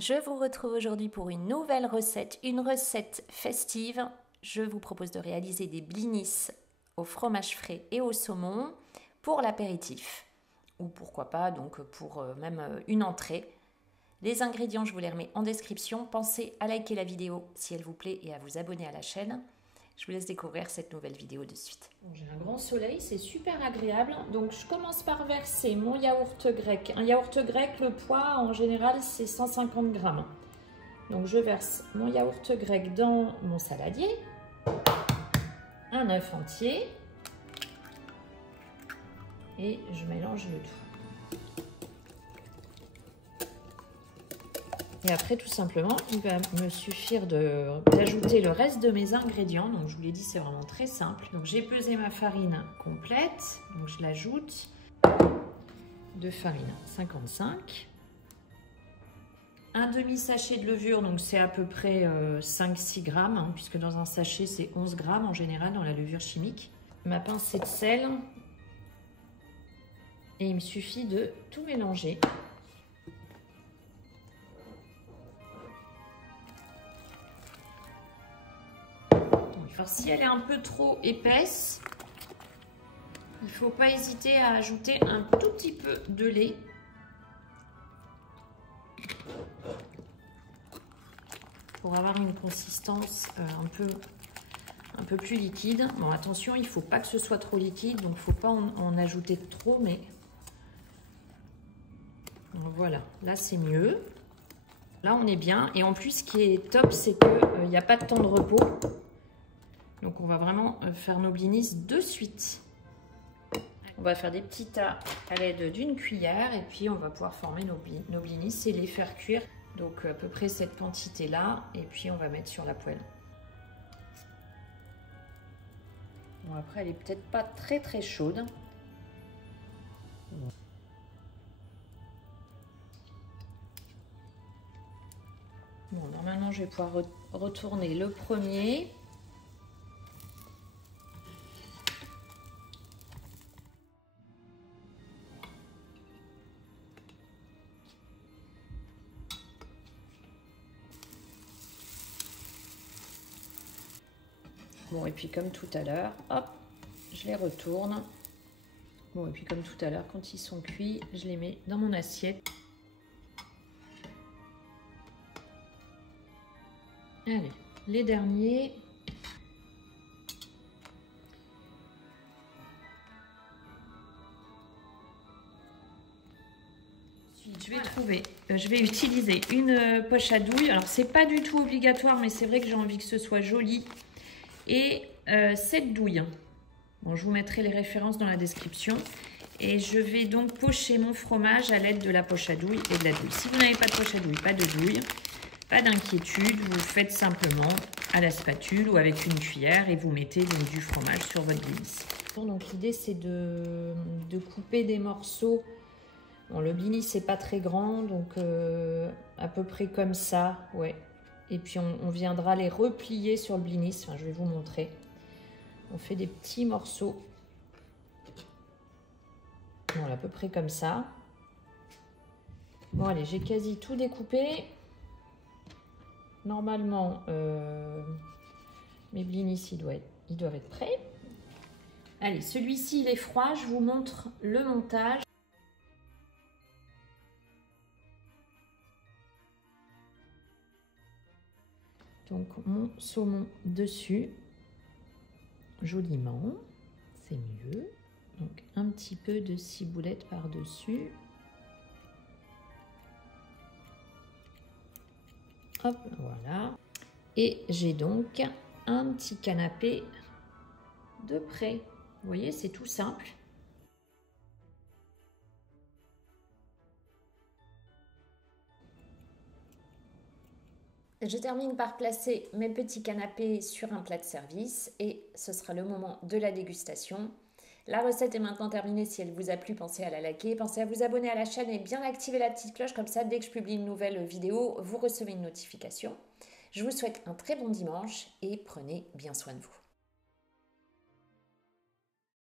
Je vous retrouve aujourd'hui pour une nouvelle recette, une recette festive. Je vous propose de réaliser des blinis au fromage frais et au saumon pour l'apéritif. Ou pourquoi pas, donc pour même une entrée. Les ingrédients, je vous les remets en description. Pensez à liker la vidéo si elle vous plaît et à vous abonner à la chaîne. Je vous laisse découvrir cette nouvelle vidéo de suite. J'ai un grand soleil, c'est super agréable. Donc je commence par verser mon yaourt grec. Un yaourt grec, le poids en général c'est 150 grammes. Donc je verse mon yaourt grec dans mon saladier. Un œuf entier. Et je mélange le tout. Et après, tout simplement, il va me suffire d'ajouter le reste de mes ingrédients. Donc, je vous l'ai dit, c'est vraiment très simple. Donc, j'ai pesé ma farine complète. Donc, je l'ajoute. De farine 55. Un demi-sachet de levure. Donc, c'est à peu près 5-6 grammes. Hein, puisque dans un sachet, c'est 11 grammes en général dans la levure chimique. Ma pincée de sel. Et il me suffit de tout mélanger. Alors si elle est un peu trop épaisse, il ne faut pas hésiter à ajouter un tout petit peu de lait. Pour avoir une consistance un peu plus liquide. Bon, attention, il ne faut pas que ce soit trop liquide, donc il ne faut pas en ajouter trop, mais voilà, là c'est mieux. Là on est bien, et en plus ce qui est top, c'est qu'il n'y a pas de temps de repos. Donc on va vraiment faire nos blinis de suite. On va faire des petits tas à l'aide d'une cuillère et puis on va pouvoir former nos blinis et les faire cuire. Donc à peu près cette quantité là et puis on va mettre sur la poêle. Bon, après elle est peut-être pas très chaude. Bon, normalement je vais pouvoir retourner le premier. Bon, et puis comme tout à l'heure, hop, je les retourne. Bon, et puis comme tout à l'heure, quand ils sont cuits, je les mets dans mon assiette. Allez, les derniers. Je vais utiliser une poche à douille. Alors, c'est pas du tout obligatoire, mais c'est vrai que j'ai envie que ce soit joli. Et cette douille. Bon, je vous mettrai les références dans la description. Et je vais donc pocher mon fromage à l'aide de la poche à douille et de la douille. Si vous n'avez pas de poche à douille, pas de douille, pas d'inquiétude. Vous faites simplement à la spatule ou avec une cuillère et vous mettez donc du fromage sur votre blinis. Donc l'idée c'est de couper des morceaux. Bon, le blinis c'est pas très grand, donc à peu près comme ça, ouais. Et puis on viendra les replier sur le blinis. Enfin, je vais vous montrer. On fait des petits morceaux. Voilà, à peu près comme ça. Bon, allez, j'ai quasi tout découpé. Normalement, mes blinis, ils doivent être prêts. Allez, celui-ci, il est froid. Je vous montre le montage. Donc, mon saumon dessus, joliment, c'est mieux. Donc, un petit peu de ciboulette par-dessus. Hop, voilà. Et j'ai donc un petit canapé de près. Vous voyez, c'est tout simple. Je termine par placer mes petits canapés sur un plat de service et ce sera le moment de la dégustation. La recette est maintenant terminée. Si elle vous a plu, pensez à la liker, pensez à vous abonner à la chaîne et bien activer la petite cloche. Comme ça, dès que je publie une nouvelle vidéo, vous recevez une notification. Je vous souhaite un très bon dimanche et prenez bien soin de vous.